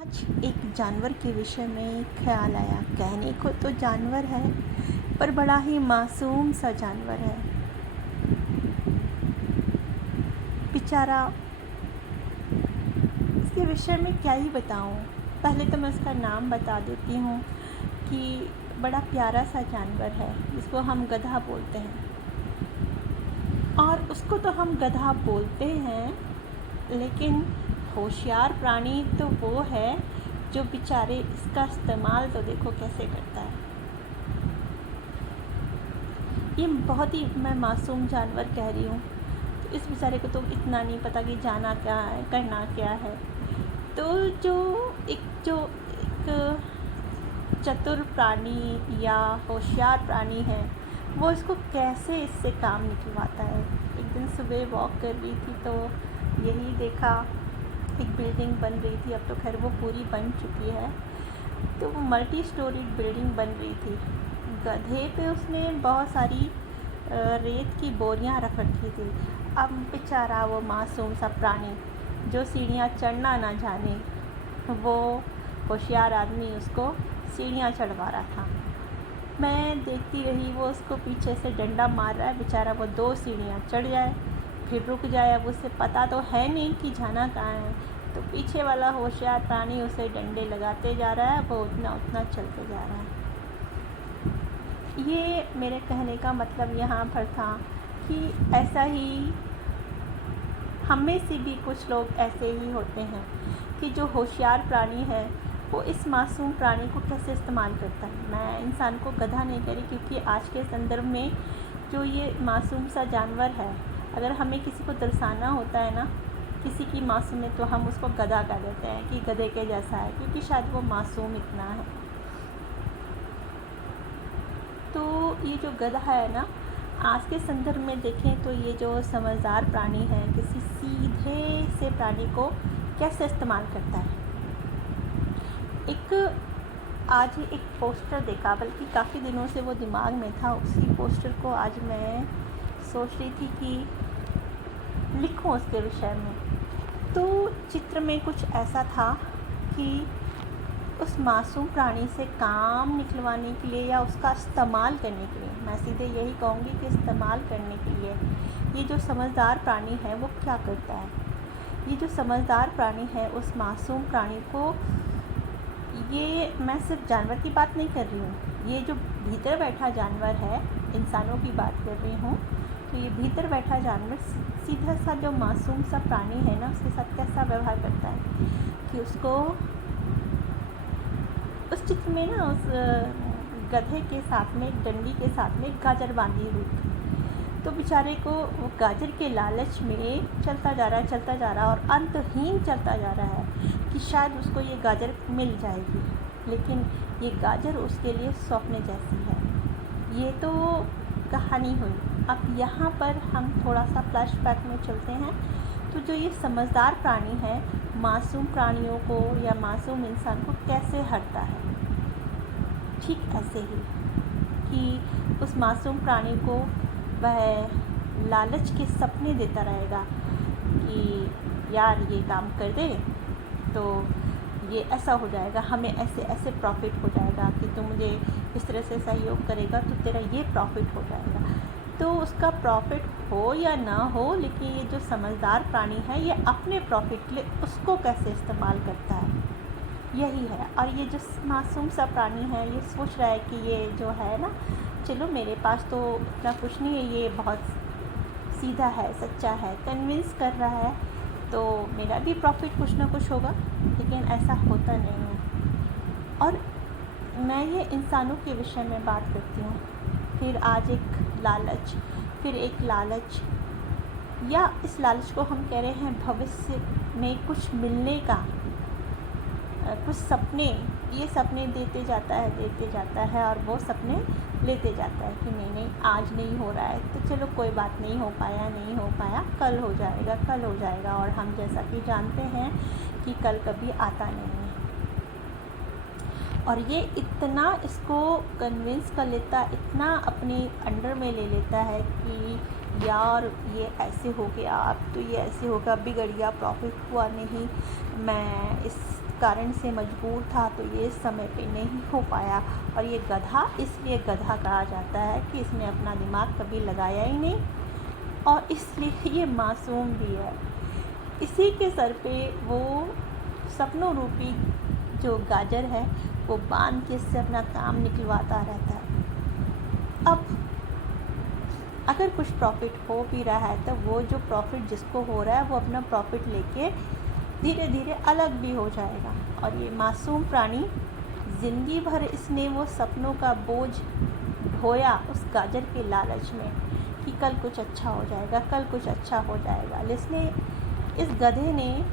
आज एक जानवर के विषय में ख्याल आया। कहने को तो जानवर है, पर बड़ा ही मासूम सा जानवर है। बेचारा, इसके विषय में क्या ही बताऊं। पहले तो मैं उसका नाम बता देती हूँ कि बड़ा प्यारा सा जानवर है जिसको हम गधा बोलते हैं। और उसको तो हम गधा बोलते हैं, लेकिन होशियार प्राणी तो वो है जो बेचारे इसका इस्तेमाल तो देखो कैसे करता है। ये बहुत ही मैं मासूम जानवर कह रही हूँ, तो इस बेचारे को तो इतना नहीं पता कि जाना क्या है, करना क्या है। तो एक चतुर प्राणी या होशियार प्राणी है, वो इसको कैसे इससे काम निकलवाता है। एक दिन सुबह वॉक कर रही थी तो यही देखा, एक बिल्डिंग बन रही थी। अब तो खैर वो पूरी बन चुकी है। तो वो मल्टी स्टोरीड बिल्डिंग बन रही थी। गधे पे उसने बहुत सारी रेत की बोरियां रख रखी थी। अब बेचारा वो मासूम सा प्राणी जो सीढ़ियाँ चढ़ना ना जाने, वो होशियार आदमी उसको सीढ़ियाँ चढ़वा रहा था। मैं देखती रही, वो उसको पीछे से डंडा मार रहा है। बेचारा वो 2 सीढ़ियाँ चढ़ जाए फिर रुक जाए। अब उसे पता तो है नहीं कि जाना कहाँ है, तो पीछे वाला होशियार प्राणी उसे डंडे लगाते जा रहा है, वो उतना उतना चलते जा रहा है। ये मेरे कहने का मतलब यहाँ पर था कि ऐसा ही हम में से भी कुछ लोग ऐसे ही होते हैं कि जो होशियार प्राणी है वो इस मासूम प्राणी को कैसे इस्तेमाल करता है। मैं इंसान को गधा नहीं कह रही, क्योंकि आज के संदर्भ में जो ये मासूम सा जानवर है, अगर हमें किसी को दर्शाना होता है ना किसी की मासूमियत, तो हम उसको गधा कह देते हैं कि गधे के जैसा है, क्योंकि शायद वो मासूम इतना है। तो ये जो गधा है ना, आज के संदर्भ में देखें तो ये जो समझदार प्राणी है किसी सीधे से प्राणी को कैसे इस्तेमाल करता है। आज ही एक पोस्टर देखा, बल्कि काफ़ी दिनों से वो दिमाग में था। उसी पोस्टर को आज मैं सोच रही थी कि लिखूं उसके विषय में। तो चित्र में कुछ ऐसा था कि उस मासूम प्राणी से काम निकलवाने के लिए या उसका इस्तेमाल करने के लिए, मैं सीधे यही कहूँगी कि इस्तेमाल करने के लिए ये जो समझदार प्राणी है वो क्या करता है। ये जो समझदार प्राणी है उस मासूम प्राणी को, ये मैं सिर्फ जानवर की बात नहीं कर रही हूँ, ये जो भीतर बैठा जानवर है, इंसानों की बात कर रही हूँ। तो ये भीतर बैठा जानवर सीधा सा जो मासूम सा प्राणी है ना, उसके साथ कैसा व्यवहार करता है कि उसको उस चित्र में ना उस गधे के साथ में, डंडी के साथ में गाजर बांधी हुई थी। तो बेचारे को वो गाजर के लालच में चलता जा रहा है और अंतहीन चलता जा रहा है कि शायद उसको ये गाजर मिल जाएगी, लेकिन ये गाजर उसके लिए स्वप्न जैसी है। ये तो कहानी हुई। अब यहाँ पर हम थोड़ा सा फ्लैशबैक में चलते हैं। तो जो ये समझदार प्राणी है मासूम प्राणियों को या मासूम इंसान को कैसे हरता है, ठीक ऐसे ही कि उस मासूम प्राणी को वह लालच के सपने देता रहेगा कि यार ये काम कर दे तो ये ऐसा हो जाएगा, हमें ऐसे ऐसे प्रॉफिट हो जाएगा कि तू मुझे इस तरह से सहयोग करेगा तो तेरा ये प्रॉफिट हो जाएगा। तो उसका प्रॉफिट हो या ना हो, लेकिन ये जो समझदार प्राणी है ये अपने प्रॉफिट के लिए उसको कैसे इस्तेमाल करता है, यही है। और ये जो मासूम सा प्राणी है ये सोच रहा है कि ये जो है ना, चलो मेरे पास तो इतना कुछ नहीं है, ये बहुत सीधा है, सच्चा है, कन्विंस कर रहा है, तो मेरा भी प्रॉफिट कुछ ना कुछ होगा। लेकिन ऐसा होता नहीं है। और मैं ये इंसानों के विषय में बात करती हूँ। फिर आज एक लालच, फिर एक लालच, या इस लालच को हम कह रहे हैं भविष्य में कुछ मिलने का, कुछ सपने, ये सपने देते जाता है और वो सपने लेते जाता है कि नहीं आज नहीं हो रहा है तो चलो कोई बात नहीं, नहीं हो पाया, कल हो जाएगा। और हम जैसा कि जानते हैं कि कल कभी आता नहीं है। और ये इतना इसको कन्विंस कर लेता, इतना अपने अंडर में ले लेता है कि यार ये ऐसे हो गया, अब तो ये ऐसे होगा, बिगड़ गया, प्रॉफिट हुआ नहीं, मैं इस कारण से मजबूर था तो ये समय पे नहीं हो पाया। और ये गधा इसलिए गधा कहा जाता है कि इसने अपना दिमाग कभी लगाया ही नहीं, और इसलिए ये मासूम भी है। इसी के सर पे वो सपनों रूपी जो गाजर है वो बांध के इससे अपना काम निकलवाता रहता है। अब अगर कुछ प्रॉफिट हो भी रहा है तो वो जो प्रॉफिट जिसको हो रहा है वो अपना प्रॉफिट लेके धीरे धीरे अलग भी हो जाएगा। और ये मासूम प्राणी ज़िंदगी भर इसने वो सपनों का बोझ ढोया उस गाजर के लालच में कि कल कुछ अच्छा हो जाएगा, कल कुछ अच्छा हो जाएगा। इस गधे ने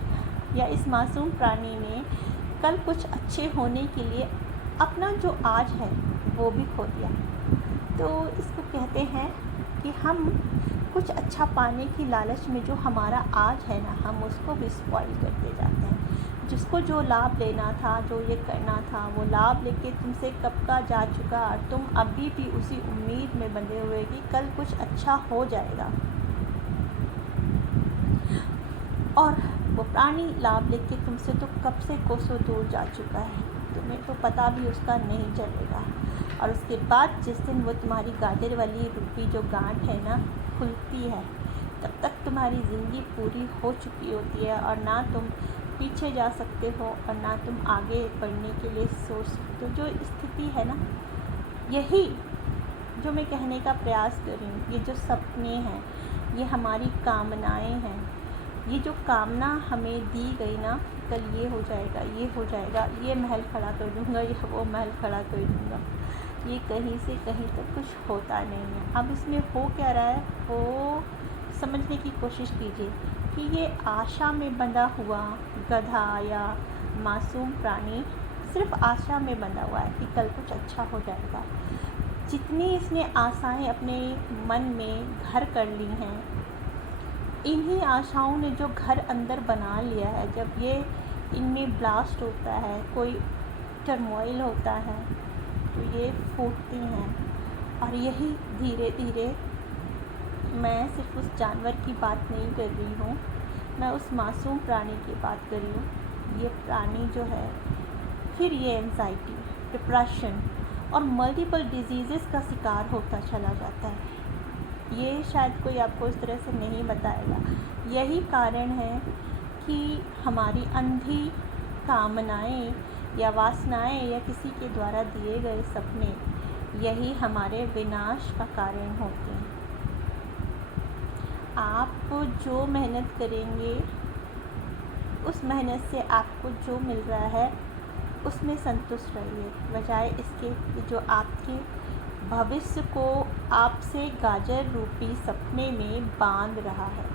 या इस मासूम प्राणी ने कल कुछ अच्छे होने के लिए अपना जो आज है वो भी खो दिया। तो इसको कहते हैं कि हम कुछ अच्छा पाने की लालच में जो हमारा आज है ना, हम उसको भी स्पॉइल करते जाते हैं। जिसको जो लाभ लेना था, जो ये करना था, वो लाभ लेके तुमसे कब का जा चुका और तुम अभी भी उसी उम्मीद में बंधे हुए कि कल कुछ अच्छा हो जाएगा। और वो प्राणी लाभ लेके तुमसे तो कब से कोसों दूर जा चुका है, तुम्हें तो पता भी उसका नहीं चलेगा। और उसके बाद जिस दिन वो तुम्हारी गाजर वाली रूपी जो गांठ है ना खुलती है, तब तक तुम्हारी ज़िंदगी पूरी हो चुकी होती है और ना तुम पीछे जा सकते हो और ना तुम आगे बढ़ने के लिए सोच सकते हो। जो स्थिति है ना, यही जो मैं कहने का प्रयास कर रही हूँ, ये जो सपने हैं, ये हमारी कामनाएं हैं। ये जो कामना हमें दी गई ना, कल ये हो जाएगा, ये हो जाएगा, ये महल खड़ा कर दूँगा, ये वो महल खड़ा कर दूँगा, ये कहीं से कहीं तक कुछ होता नहीं है। अब इसमें हो क्या रहा है वो समझने की कोशिश कीजिए कि ये आशा में बंधा हुआ गधा या मासूम प्राणी सिर्फ आशा में बंधा हुआ है कि कल कुछ अच्छा हो जाएगा। जितनी इसने आशाएं अपने मन में घर कर ली हैं, इन्हीं आशाओं ने जो घर अंदर बना लिया है, जब ये इनमें ब्लास्ट होता है, कोई टर्मोइल होता है, तो ये फूटती हैं। और यही धीरे धीरे, मैं सिर्फ उस जानवर की बात नहीं कर रही हूँ, मैं उस मासूम प्राणी की बात कर रही हूँ। ये प्राणी जो है फिर ये एंजाइटी, डिप्रेशन और मल्टीपल डिजीज़ेस का शिकार होता चला जाता है। ये शायद कोई आपको इस तरह से नहीं बताएगा। यही कारण है कि हमारी अंधी कामनाएं या वासनाएं या किसी के द्वारा दिए गए सपने, यही हमारे विनाश का कारण होते हैं। आप जो मेहनत करेंगे, उस मेहनत से आपको जो मिल रहा है उसमें संतुष्ट रहिए, बजाय इसके जो आपके भविष्य को आपसे गाजर रूपी सपने में बांध रहा है।